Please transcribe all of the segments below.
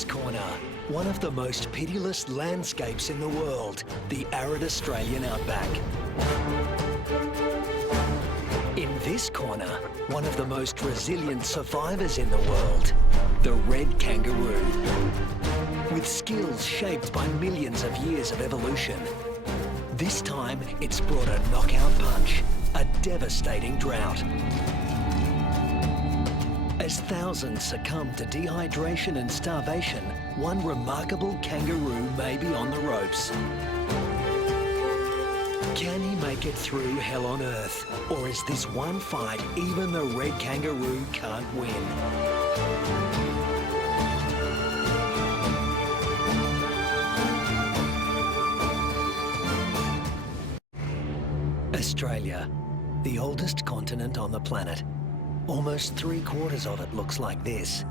this corner, one of the most pitiless landscapes in the world, the arid Australian outback. In this corner, one of the most resilient survivors in the world, the red kangaroo. With skills shaped by millions of years of evolution, this time it's brought a knockout punch, a devastating drought. As thousands succumb to dehydration and starvation, one remarkable kangaroo may be on the ropes. Can he make it through hell on earth? Or is this one fight even the red kangaroo can't win? Australia, the oldest continent on the planet. Almost 3/4 of it looks like this.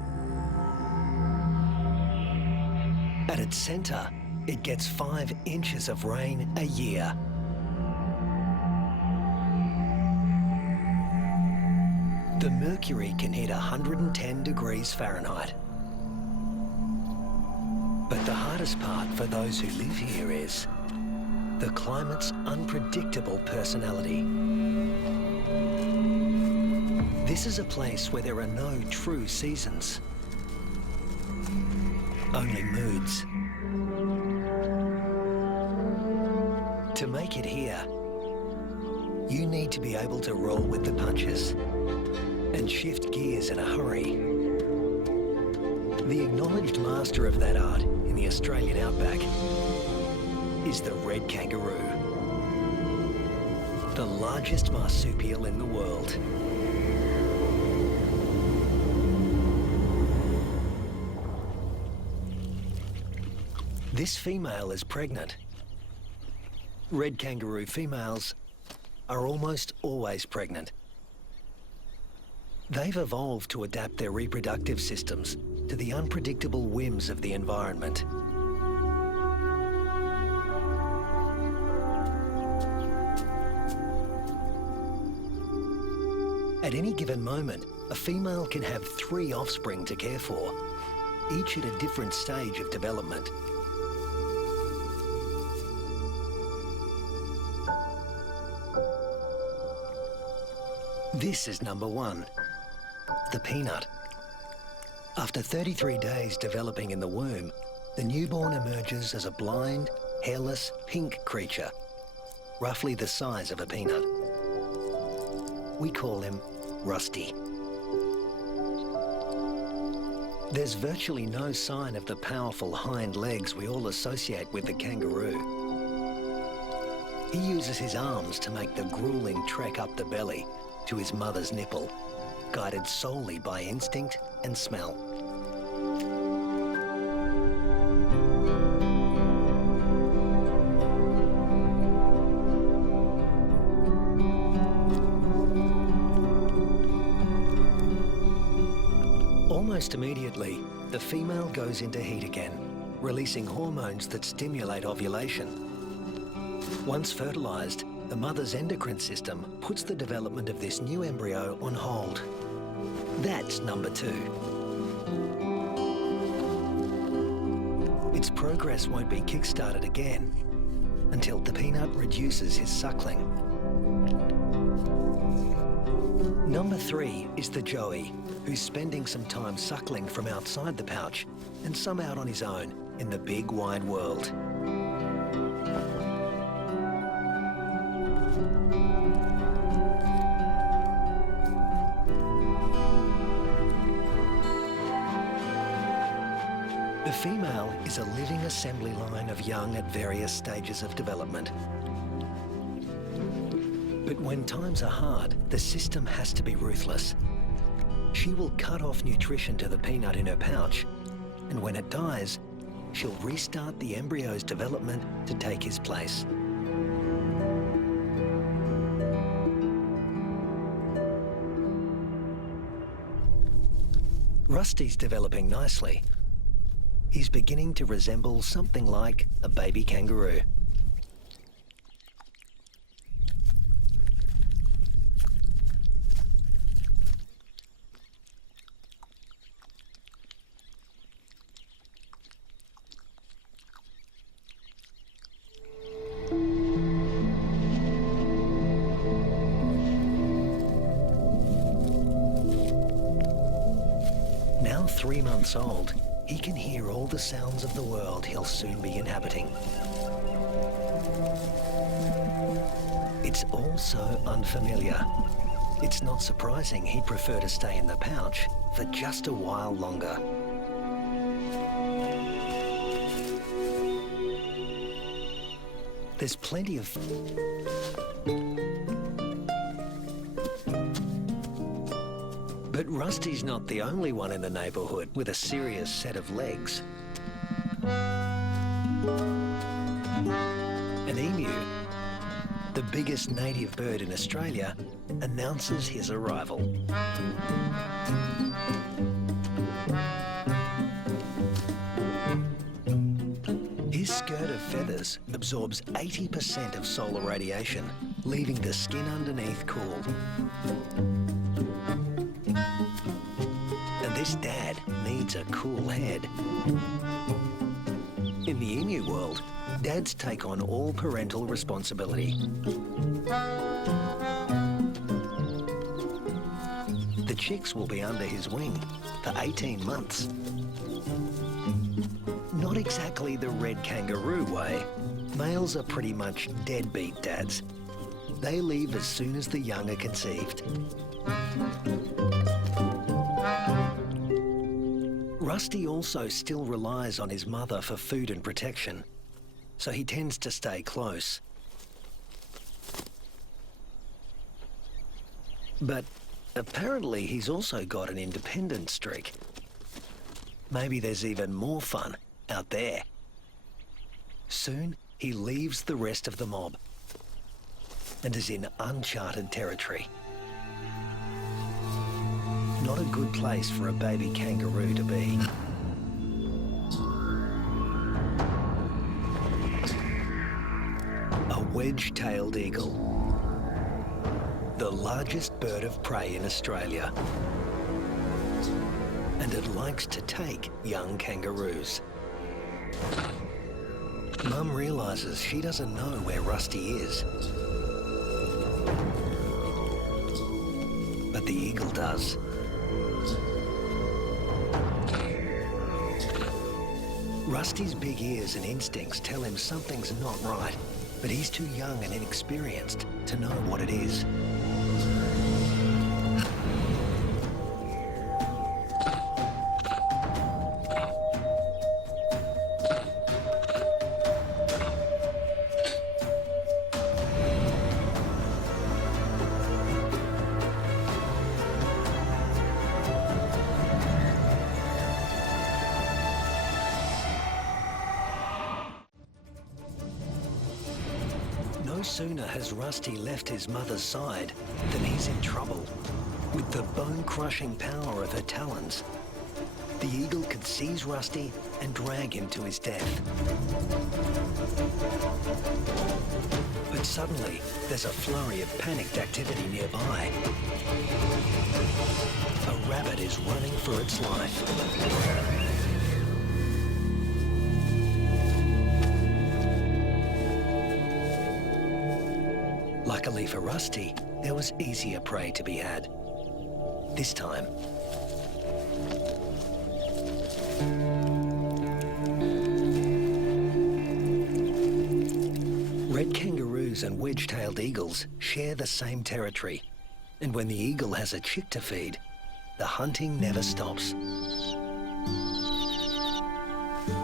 At its centre, it gets 5 inches of rain a year. The mercury can hit 110 degrees Fahrenheit. But the hardest part for those who live here is the climate's unpredictable personality. This is a place where there are no true seasons, only moods. To make it here, you need to be able to roll with the punches and shift gears in a hurry. The acknowledged master of that art in the Australian outback is the red kangaroo, the largest marsupial in the world. This female is pregnant. Red kangaroo females are almost always pregnant. They've evolved to adapt their reproductive systems to the unpredictable whims of the environment. At any given moment, a female can have 3 offspring to care for, each at a different stage of development. This is number 1, the peanut. After 33 days developing in the womb, the newborn emerges as a blind, hairless, pink creature, roughly the size of a peanut. We call him Rusty. There's virtually no sign of the powerful hind legs we all associate with the kangaroo. He uses his arms to make the grueling trek up the belly to his mother's nipple, guided solely by instinct and smell. Almost immediately, the female goes into heat again, releasing hormones that stimulate ovulation. Once fertilized, the mother's endocrine system puts the development of this new embryo on hold. That's number 2. Its progress won't be kick-started again until the peanut reduces his suckling. Number 3 is the joey, who's spending some time suckling from outside the pouch and some out on his own in the big wide world. The female is a living assembly line of young at various stages of development. But when times are hard, the system has to be ruthless. She will cut off nutrition to the peanut in her pouch, and when it dies, she'll restart the embryo's development to take his place. Rusty's developing nicely. He's beginning to resemble something like a baby kangaroo. Now 3 months old, he can hear all the sounds of the world he'll soon be inhabiting. It's all so unfamiliar. It's not surprising he'd prefer to stay in the pouch for just a while longer. There's plenty of... But Rusty's not the only one in the neighbourhood with a serious set of legs. An emu, the biggest native bird in Australia, announces his arrival. His skirt of feathers absorbs 80% of solar radiation, leaving the skin underneath cool. And this dad needs a cool head. In the emu world, dads take on all parental responsibility. The chicks will be under his wing for 18 months. Not exactly the red kangaroo way. Males are pretty much deadbeat dads. They leave as soon as the young are conceived. Rusty also still relies on his mother for food and protection, so he tends to stay close. But apparently he's also got an independent streak. Maybe there's even more fun out there. Soon he leaves the rest of the mob and is in uncharted territory. Not a good place for a baby kangaroo to be. A wedge-tailed eagle, the largest bird of prey in Australia. And it likes to take young kangaroos. Mum realises she doesn't know where Rusty is. But the eagle does. Rusty's big ears and instincts tell him something's not right, but he's too young and inexperienced to know what it is. No sooner has Rusty left his mother's side than he's in trouble. With the bone-crushing power of her talons, the eagle could seize Rusty and drag him to his death. But suddenly, there's a flurry of panicked activity nearby. A rabbit is running for its life. Luckily for Rusty, there was easier prey to be had. This time, red kangaroos and wedge-tailed eagles share the same territory, and when the eagle has a chick to feed, the hunting never stops.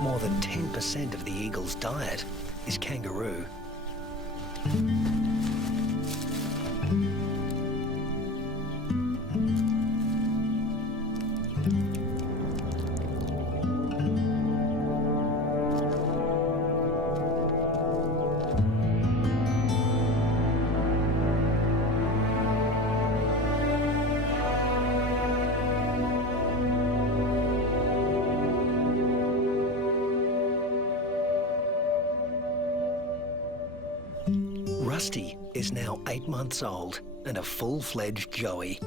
More than 10% of the eagle's diet is kangaroo. Rusty is now 8 months old and a full-fledged joey,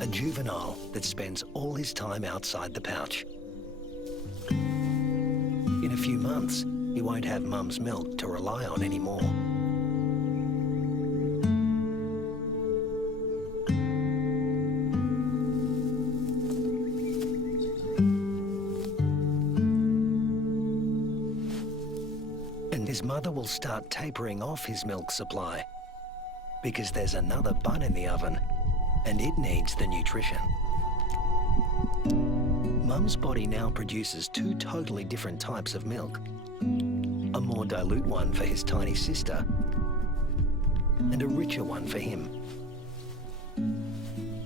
a juvenile that spends all his time outside the pouch. In a few months, he won't have Mum's milk to rely on anymore. father will start tapering off his milk supply because there's another bun in the oven and it needs the nutrition. Mum's body now produces two totally different types of milk. A more dilute one for his tiny sister and a richer one for him.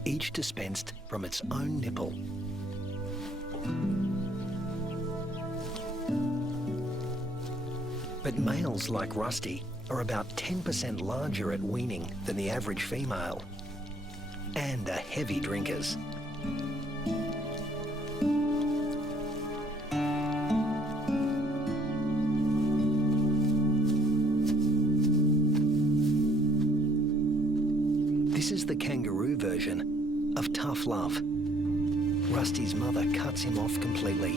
Each dispensed from its own nipple. But males like Rusty are about 10% larger at weaning than the average female and are heavy drinkers. This is the kangaroo version of tough love. Rusty's mother cuts him off completely.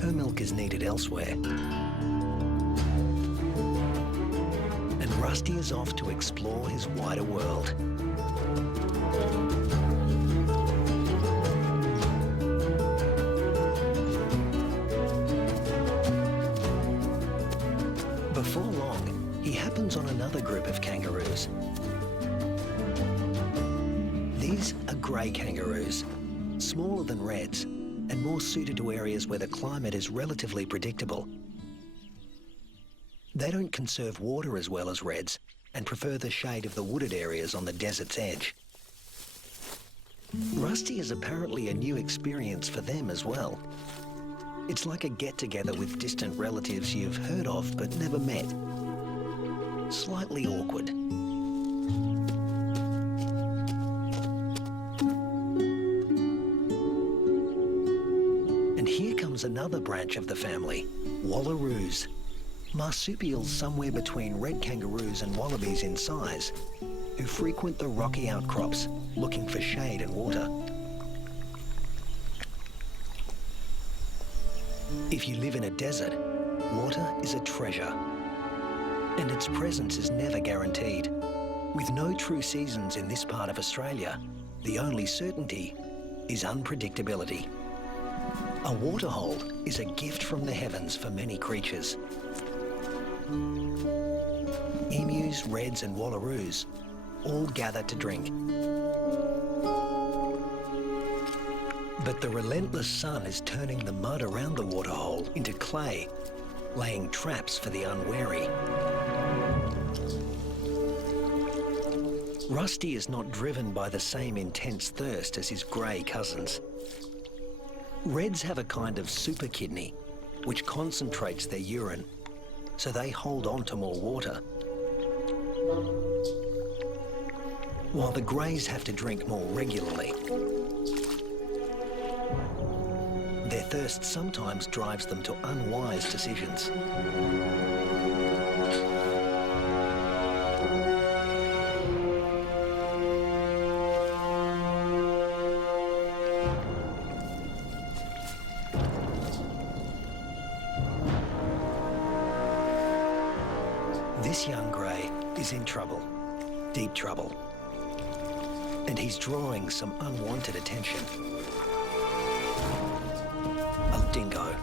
Her milk is needed elsewhere. And Rusty is off to explore his wider world. Before long, he happens on another group of kangaroos. These are grey kangaroos, smaller than reds and more suited to areas where the climate is relatively predictable. They don't conserve water as well as reds and prefer the shade of the wooded areas on the desert's edge. Rusty is apparently a new experience for them as well. It's like a get-together with distant relatives you've heard of but never met. Slightly awkward. And here comes another branch of the family, wallaroos. Marsupials somewhere between red kangaroos and wallabies in size, who frequent the rocky outcrops looking for shade and water. If you live in a desert, water is a treasure, and its presence is never guaranteed. With no true seasons in this part of Australia, the only certainty is unpredictability. A waterhole is a gift from the heavens for many creatures. Emus, reds and wallaroos all gather to drink. But the relentless sun is turning the mud around the waterhole into clay, laying traps for the unwary. Rusty is not driven by the same intense thirst as his grey cousins. Reds have a kind of super kidney, which concentrates their urine, so they hold on to more water. While the greys have to drink more regularly. Their thirst sometimes drives them to unwise decisions. This young grey is in trouble, deep trouble, and he's drawing some unwanted attention. A dingo.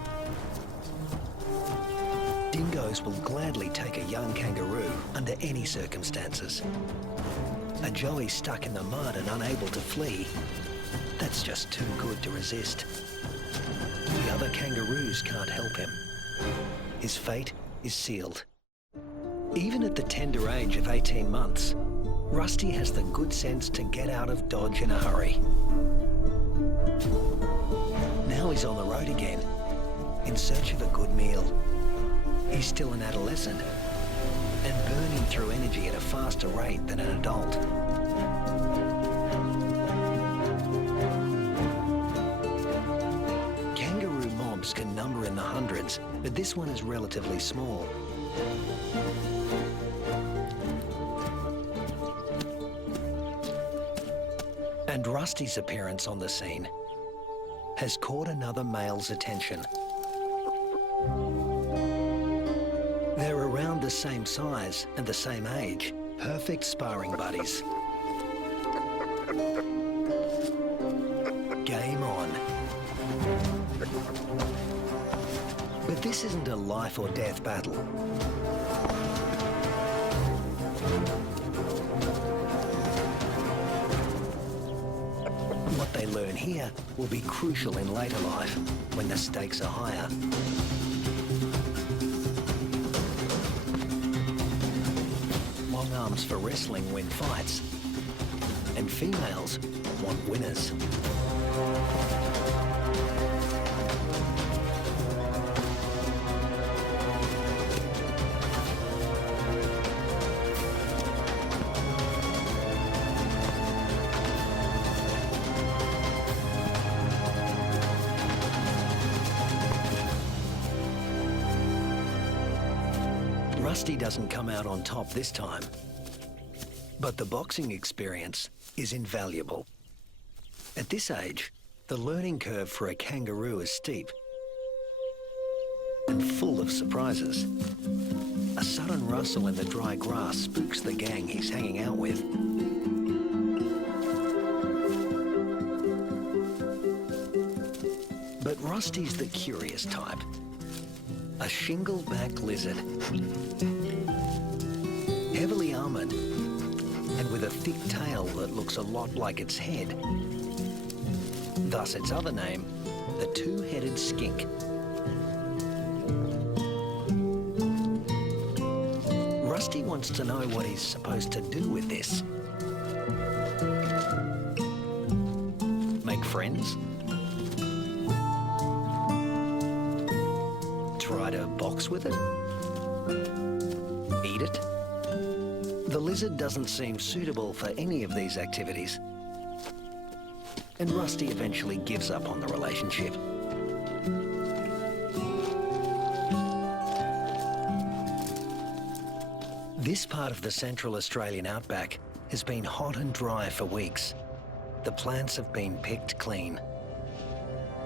Dingoes will gladly take a young kangaroo under any circumstances. A joey stuck in the mud and unable to flee, that's just too good to resist. The other kangaroos can't help him. His fate is sealed. Even at the tender age of 18 months, Rusty has the good sense to get out of Dodge in a hurry. Now he's on the road again, in search of a good meal. He's still an adolescent, and burning through energy at a faster rate than an adult. Kangaroo mobs can number in the hundreds, but this one is relatively small. And Rusty's appearance on the scene has caught another male's attention. They're around the same size and the same age, perfect sparring buddies. Game on. But This isn't a life or death battle. What they learn here will be crucial in later life, when the stakes are higher. Long arms for wrestling win fights, and females want winners. Rusty doesn't come out on top this time, but the boxing experience is invaluable. At this age, the learning curve for a kangaroo is steep and full of surprises. A sudden rustle in the dry grass spooks the gang he's hanging out with. But Rusty's the curious type. A shingle-back lizard, heavily armoured and with a thick tail that looks a lot like its head. Thus its other name, the two-headed skink. Rusty wants to know what he's supposed to do with this. Make friends? Try to box with it? Eat it? The lizard doesn't seem suitable for any of these activities. And Rusty eventually gives up on the relationship. This part of the Central Australian outback has been hot and dry for weeks. The plants have been picked clean.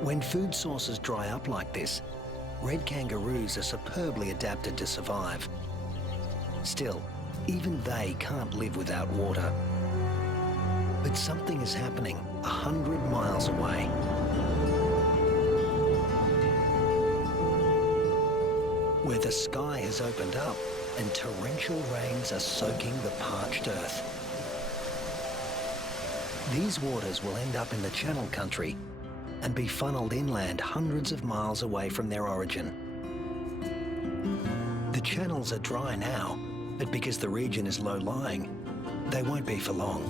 When food sources dry up like this, red kangaroos are superbly adapted to survive. Still, even they can't live without water. But something is happening 100 miles away. Where the sky has opened up and torrential rains are soaking the parched earth. These waters will end up in the Channel Country and be funneled inland hundreds of miles away from their origin. The channels are dry now, but because the region is low-lying, they won't be for long.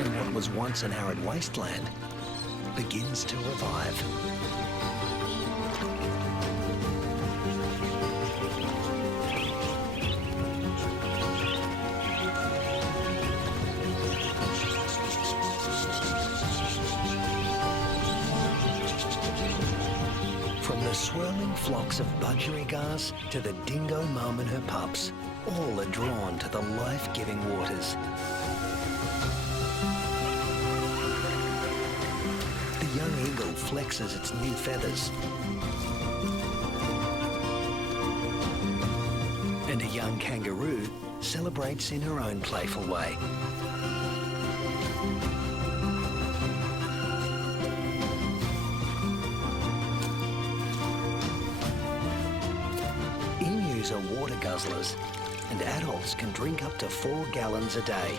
And what was once an arid wasteland begins to revive. From the swirling flocks of budgerigars to the dingo mum and her pups, all are drawn to the life-giving waters. The young eagle flexes its new feathers. And a young kangaroo celebrates in her own playful way. Emus are water guzzlers, and adults can drink up to 4 gallons a day.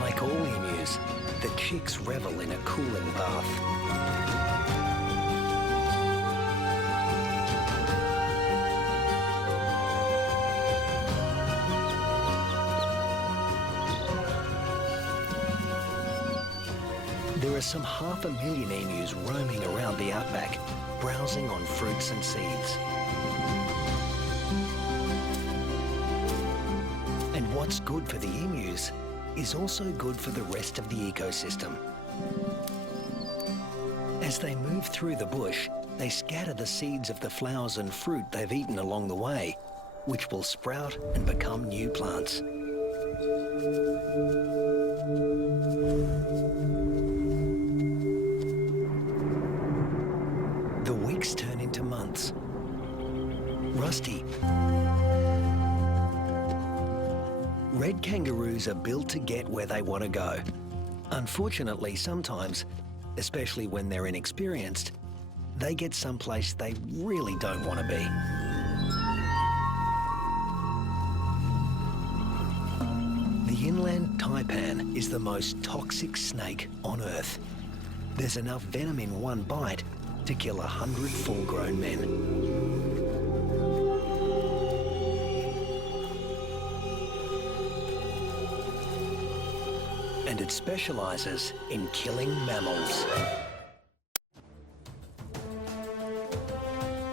Like all emus, the chicks revel in a cooling bath. There are some 500,000 emus roaming around the outback, browsing on fruits and seeds. And what's good for the emus is also good for the rest of the ecosystem. As they move through the bush, they scatter the seeds of the flowers and fruit they've eaten along the way, which will sprout and become new plants. The weeks turn into months. Rusty Red kangaroos are built to get where they want to go. Unfortunately, sometimes, especially when they're inexperienced, they get someplace they really don't want to be. The inland taipan is the most toxic snake on Earth. There's enough venom in one bite to kill 100 full-grown men. And it specialises in killing mammals.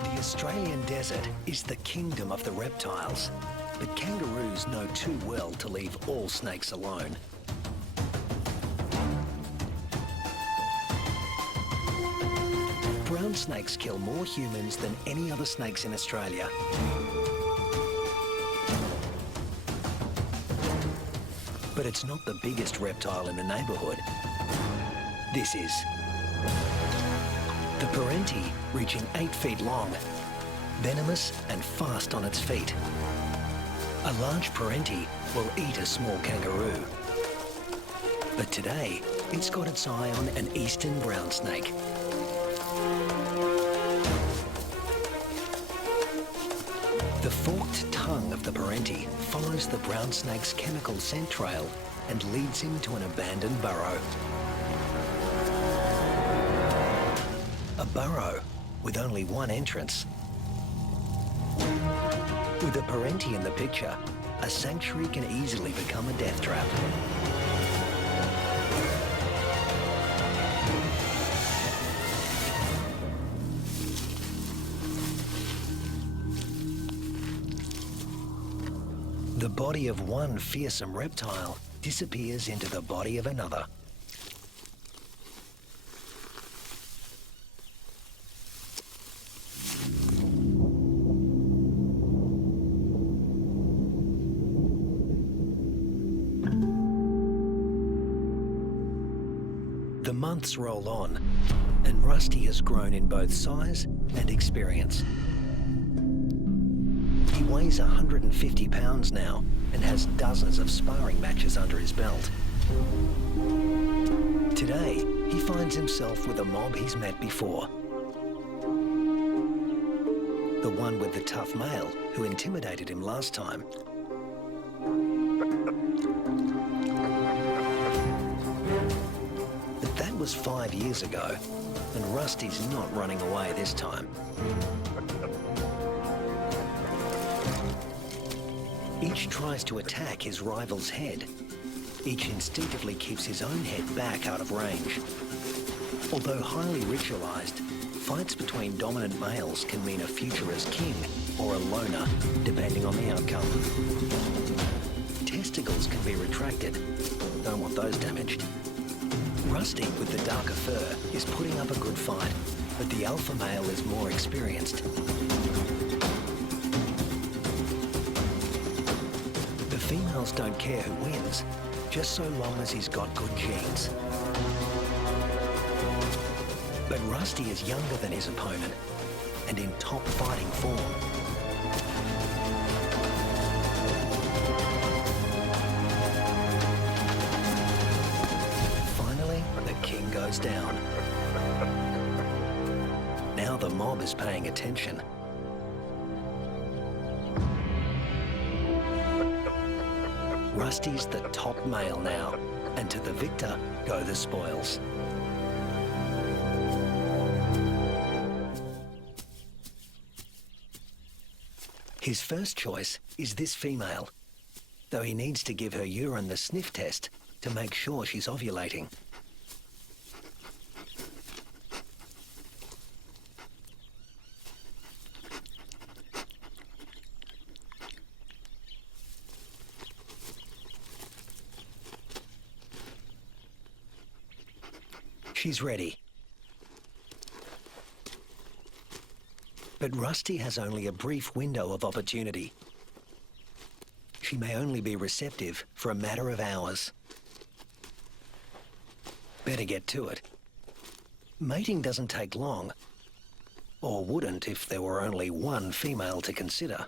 The Australian desert is the kingdom of the reptiles, but kangaroos know too well to leave all snakes alone. Brown snakes kill more humans than any other snakes in Australia. But it's not the biggest reptile in the neighbourhood. This is. The parenti, reaching 8 feet long, venomous and fast on its feet. A large parenti will eat a small kangaroo. But today, it's got its eye on an eastern brown snake. The forked tongue of the parenti follows the brown snake's chemical scent trail and leads him to an abandoned burrow. A burrow with only one entrance. With a parenti in the picture, a sanctuary can easily become a death trap. The body of one fearsome reptile disappears into the body of another. The months roll on, and Rusty has grown in both size and experience. He weighs 150 pounds now and has dozens of sparring matches under his belt. Today, he finds himself with a mob he's met before. The one with the tough male who intimidated him last time. But that was 5 years ago, and Rusty's not running away this time. Each tries to attack his rival's head. Each instinctively keeps his own head back out of range. Although highly ritualized, fights between dominant males can mean a future as king or a loner, depending on the outcome. Testicles can be retracted. Don't want those damaged. Rusty, with the darker fur, is putting up a good fight, but the alpha male is more experienced. Females don't care who wins, just so long as he's got good genes. But Rusty is younger than his opponent and in top fighting form. Finally, the king goes down. Now the mob is paying attention. Rusty's the top male now, and to the victor go the spoils. His first choice is this female, though he needs to give her urine the sniff test to make sure she's ovulating. She's ready. But Rusty has only a brief window of opportunity. She may only be receptive for a matter of hours. Better get to it. Mating doesn't take long, or wouldn't if there were only one female to consider.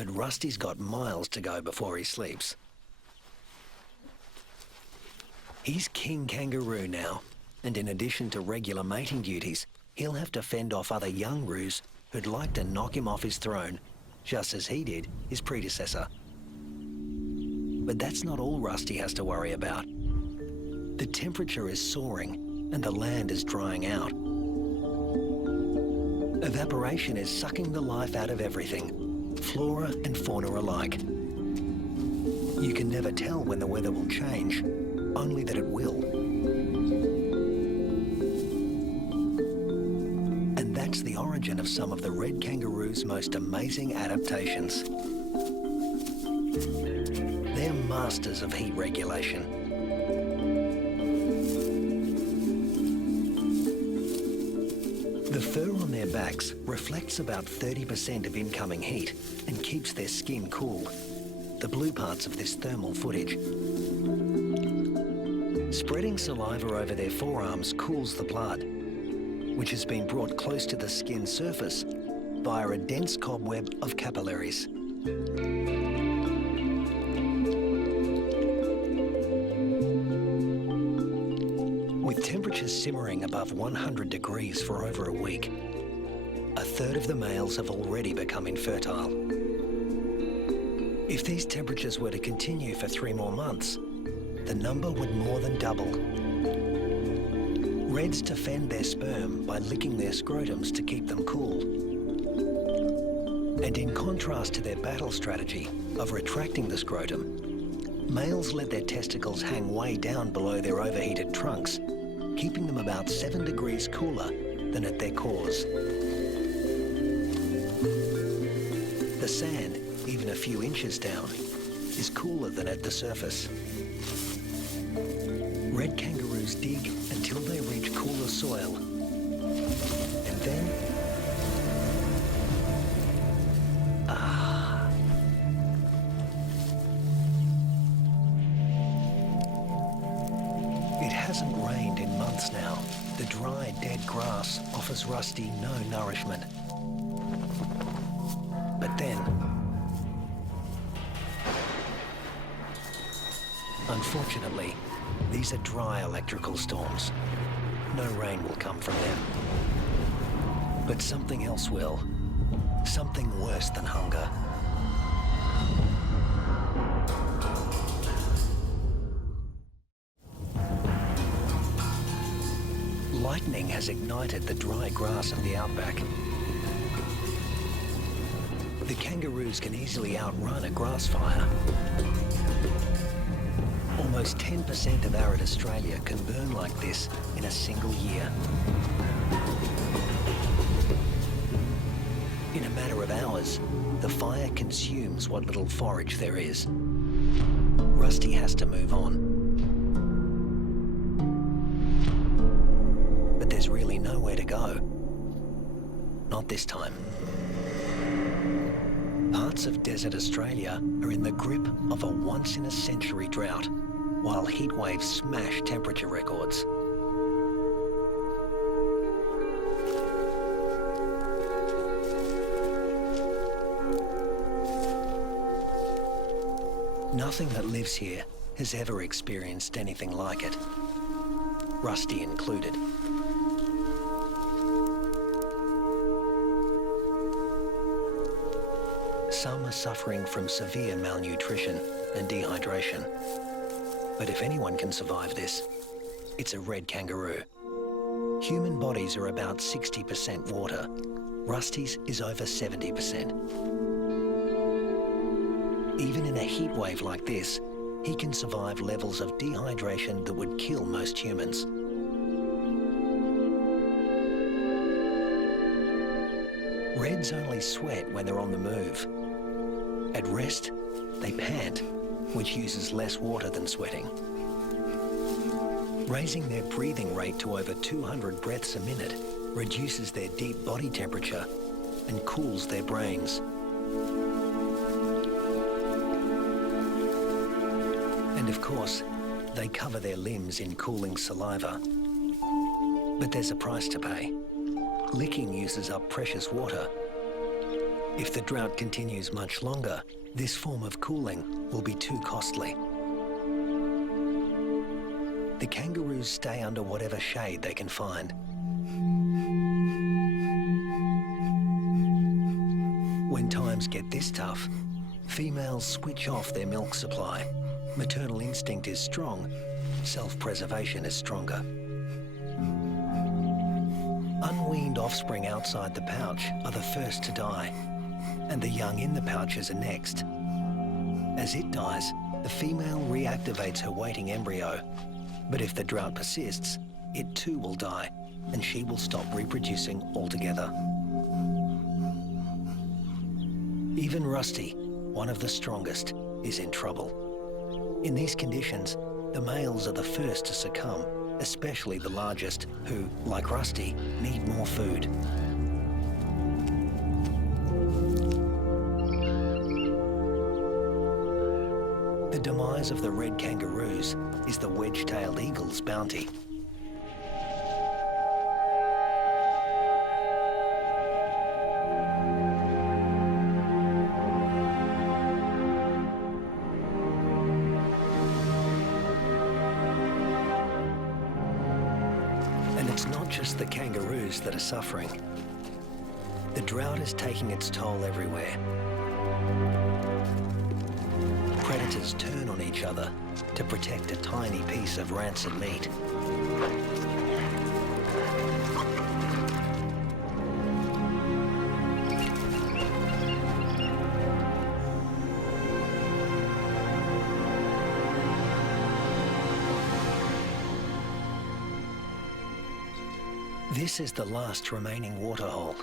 But Rusty's got miles to go before he sleeps. He's King Kangaroo now, and in addition to regular mating duties, he'll have to fend off other young roos who'd like to knock him off his throne, just as he did his predecessor. But that's not all Rusty has to worry about. The temperature is soaring and the land is drying out. Evaporation is sucking the life out of everything, flora and fauna alike. You can never tell when the weather will change, only that it will. And that's the origin of some of the red kangaroo's most amazing adaptations. They're masters of heat regulation. The fur on their backs reflects about 30% of incoming heat and keeps their skin cool, the blue parts of this thermal footage. Spreading saliva over their forearms cools the blood, which has been brought close to the skin surface via a dense cobweb of capillaries. With temperatures simmering above 100 degrees for over a week, a third of the males have already become infertile. If these temperatures were to continue for 3 more months, the number would more than double. Reds defend their sperm by licking their scrotums to keep them cool. And in contrast to their battle strategy of retracting the scrotum, males let their testicles hang way down below their overheated trunks, keeping them about 7 degrees cooler than at their cores. The sand, even a few inches down, is cooler than at the surface. Red kangaroos dig until they reach cooler soil, and then, it hasn't rained in months now. The dry, dead grass offers Rusty no nourishment. But then, unfortunately, these are dry electrical storms. No rain will come from them. But something else will. Something worse than hunger. Lightning has ignited the dry grass of the outback. The kangaroos can easily outrun a grass fire. Almost 10% of arid Australia can burn like this in a single year. In a matter of hours, the fire consumes what little forage there is. Rusty has to move on. But there's really nowhere to go. Not this time. Parts of desert Australia are in the grip of a once-in-a-century drought, while heat waves smash temperature records. Nothing that lives here has ever experienced anything like it, Rusty included. Some are suffering from severe malnutrition and dehydration. But if anyone can survive this, it's a red kangaroo. Human bodies are about 60% water. Rusty's is over 70%. Even in a heat wave like this, he can survive levels of dehydration that would kill most humans. Reds only sweat when they're on the move. At rest, they pant, which uses less water than sweating. Raising their breathing rate to over 200 breaths a minute reduces their deep body temperature and cools their brains. And of course, they cover their limbs in cooling saliva. But there's a price to pay. Licking uses up precious water. If the drought continues much longer, this form of cooling will be too costly. The kangaroos stay under whatever shade they can find. When times get this tough, females switch off their milk supply. Maternal instinct is strong, self-preservation is stronger. Unweaned offspring outside the pouch are the first to die, and the young in the pouches are next. As it dies, the female reactivates her waiting embryo, but if the drought persists, it too will die, and she will stop reproducing altogether. Even Rusty, one of the strongest, is in trouble. In these conditions, the males are the first to succumb, especially the largest, who, like Rusty, need more food. The demise of the red kangaroos is the wedge-tailed eagle's bounty. And it's not just the kangaroos that are suffering. The drought is taking its toll everywhere. Predators turn on each other to protect a tiny piece of rancid meat. This is the last remaining waterhole.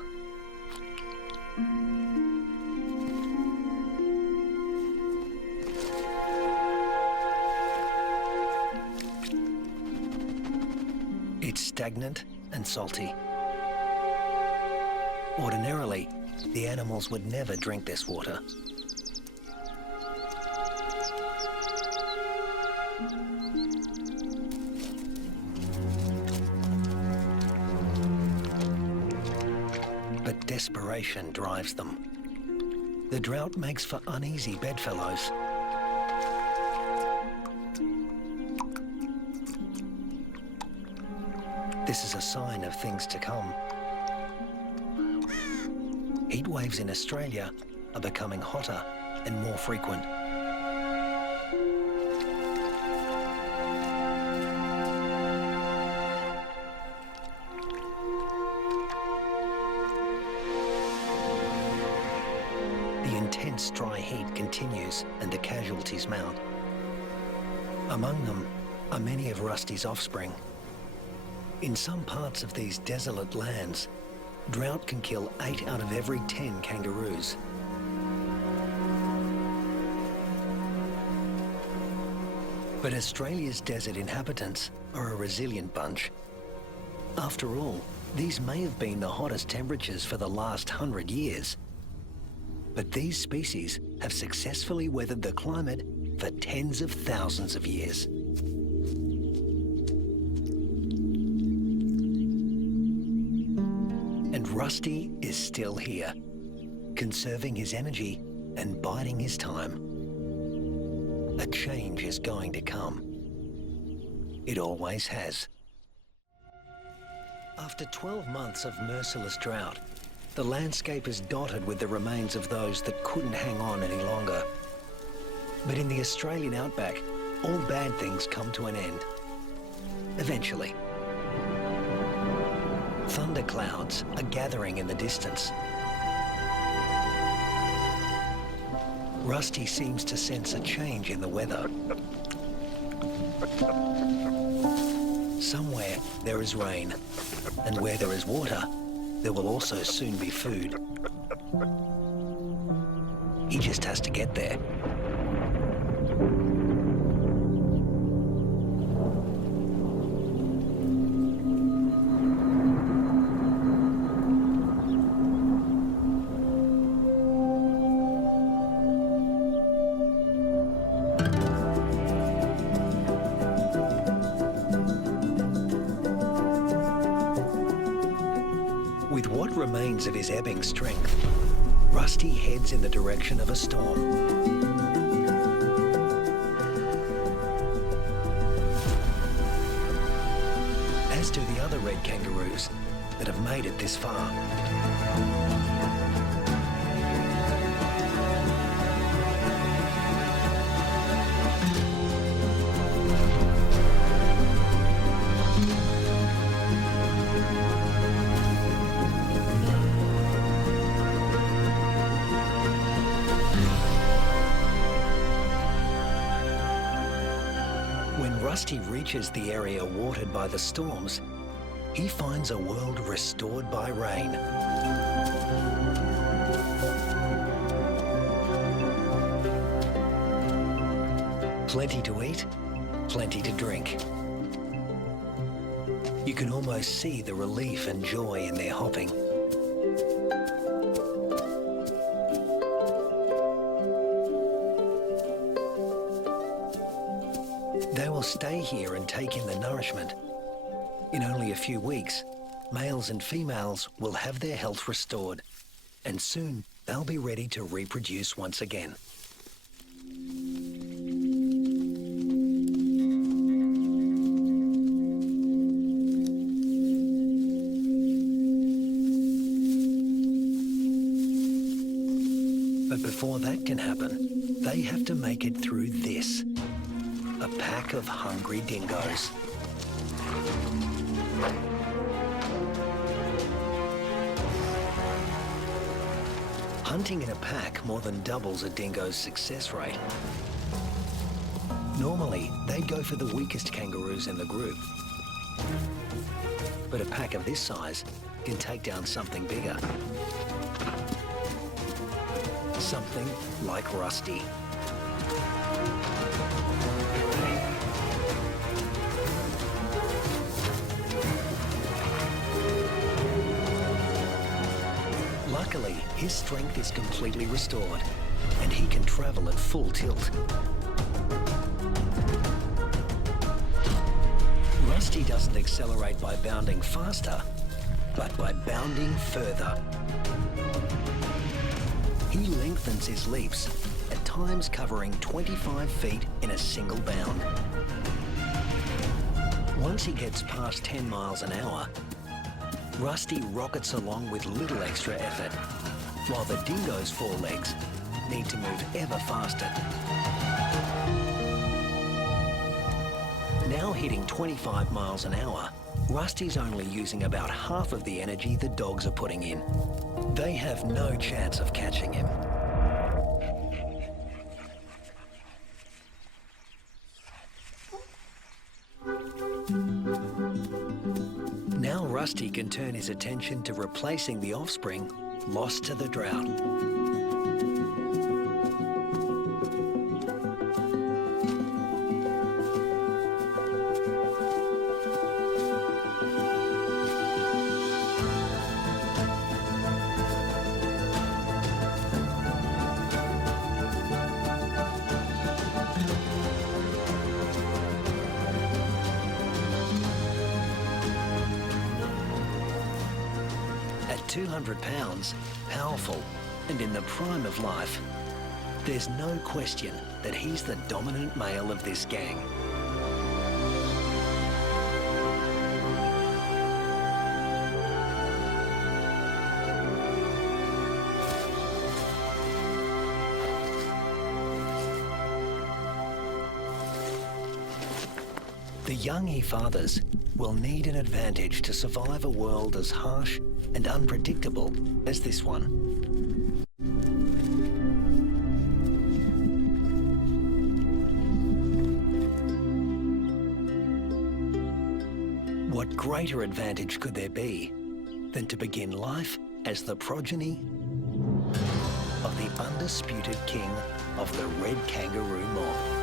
It's stagnant and salty. Ordinarily, the animals would never drink this water. But desperation drives them. The drought makes for uneasy bedfellows. This is a sign of things to come. Heat waves in Australia are becoming hotter and more frequent. The intense dry heat continues and the casualties mount. Among them are many of Rusty's offspring. In some parts of these desolate lands, drought can kill 8 out of every 10 kangaroos. But Australia's desert inhabitants are a resilient bunch. After all, these may have been the hottest temperatures for the last 100 years. But these species have successfully weathered the climate for tens of thousands of years. And Rusty is still here, conserving his energy and biding his time. A change is going to come. It always has. After 12 months of merciless drought, the landscape is dotted with the remains of those that couldn't hang on any longer. But in the Australian outback, all bad things come to an end. Eventually. Thunderclouds are gathering in the distance. Rusty seems to sense a change in the weather. Somewhere there is rain, and where there is water, there will also soon be food. He just has to get there. With what remains of his ebbing strength, Rusty heads in the direction of a storm. As do the other red kangaroos that have made it this far. When Rusty reaches the area watered by the storms, he finds a world restored by rain. Plenty to eat, plenty to drink. You can almost see the relief and joy in their hopping. They will stay here and take in the nourishment. In only a few weeks, males and females will have their health restored, and soon they'll be ready to reproduce once again. But before that can happen, they have to make it through this. A pack of hungry dingoes. Hunting in a pack more than doubles a dingo's success rate. Normally, they'd go for the weakest kangaroos in the group. But a pack of this size can take down something bigger. Something like Rusty. Luckily, his strength is completely restored, and he can travel at full tilt. Rusty doesn't accelerate by bounding faster, but by bounding further. He lengthens his leaps, at times covering 25 feet in a single bound. Once he gets past 10 miles an hour, Rusty rockets along with little extra effort, while the dingo's forelegs need to move ever faster. Now hitting 25 miles an hour, Rusty's only using about half of the energy the dogs are putting in. They have no chance of catching him. Now Rusty can turn his attention to replacing the offspring lost to the drought. At 200 pounds, powerful, and in the prime of life, there's no question that he's the dominant male of this gang. The young he fathers will need an advantage to survive a world as harsh and unpredictable as this one. What greater advantage could there be than to begin life as the progeny of the undisputed king of the red kangaroo mob?